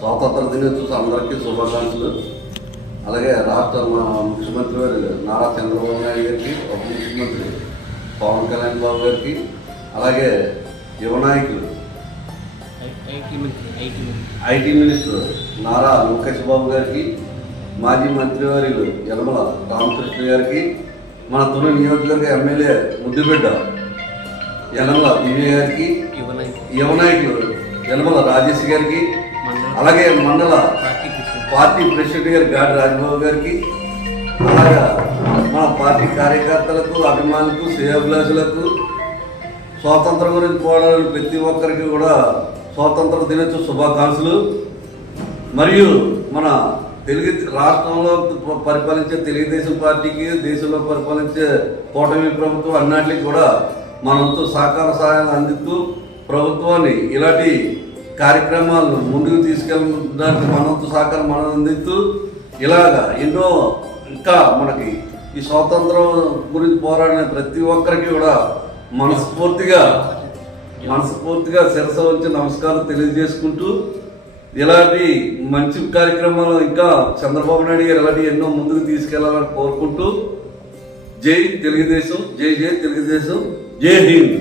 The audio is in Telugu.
స్వాతంత్ర దినోత్సవం అందరికీ శుభాకాంక్షలు. అలాగే రాష్ట్ర ముఖ్యమంత్రి వారు నారా చంద్రబాబు నాయుడు గారికి ఉప ముఖ్యమంత్రి పవన్ కళ్యాణ్ బాబు గారికి అలాగే యువ నాయకులు ఐటీ మినిస్టర్ నారా లోకేష్ బాబు గారికి మాజీ మంత్రివర్యులు యనమల రామకృష్ణ గారికి మన తుని నియోజకవర్గ ఎమ్మెల్యే ముద్దుబిడ్డ యనమల దివ్య గారికి యువ నాయకులు. యువ నాయకులు యనమల రాజేష్ గారికి అలాగే మండల పార్టీ ప్రెసిడెంట్. గారు గాడి రాజబాబు గారికి అలాగా మన పార్టీ కార్యకర్తలకు అభిమానులకు శ్రేయోభిలాషులకు స్వాతంత్రం గురించి పోరాడాలి ప్రతి ఒక్కరికి కూడా స్వాతంత్ర దినోత్సవ శుభాకాంక్షలు. మరియు మన తెలుగు రాష్ట్రంలో పరిపాలించే తెలుగుదేశం పార్టీకి దేశంలో పరిపాలించే కూటమి ప్రభుత్వం అన్నిటికీ కూడా మనంతో సహకార సహాయాలు అందిస్తూ ప్రభుత్వాన్ని ఇలాంటి కార్యక్రమాలను ముందుకు తీసుకెళ్ళడానికి మనంతో సహకారం మనం అందిస్తూ ఇలాగా ఎన్నో ఇంకా మనకి ఈ స్వాతంత్రం గురించి పోరాడిన ప్రతి ఒక్కరికి కూడా మనస్ఫూర్తిగా మనస్ఫూర్తిగా శిరస వచ్చి నమస్కారం తెలియజేసుకుంటూ ఇలాంటి మంచి కార్యక్రమాలు ఇంకా చంద్రబాబు నాయుడు గారు ఇలాంటి ఎన్నో ముందుకు తీసుకెళ్ళాలని కోరుకుంటూ జై తెలుగుదేశం జై జై తెలుగుదేశం జై హింద్.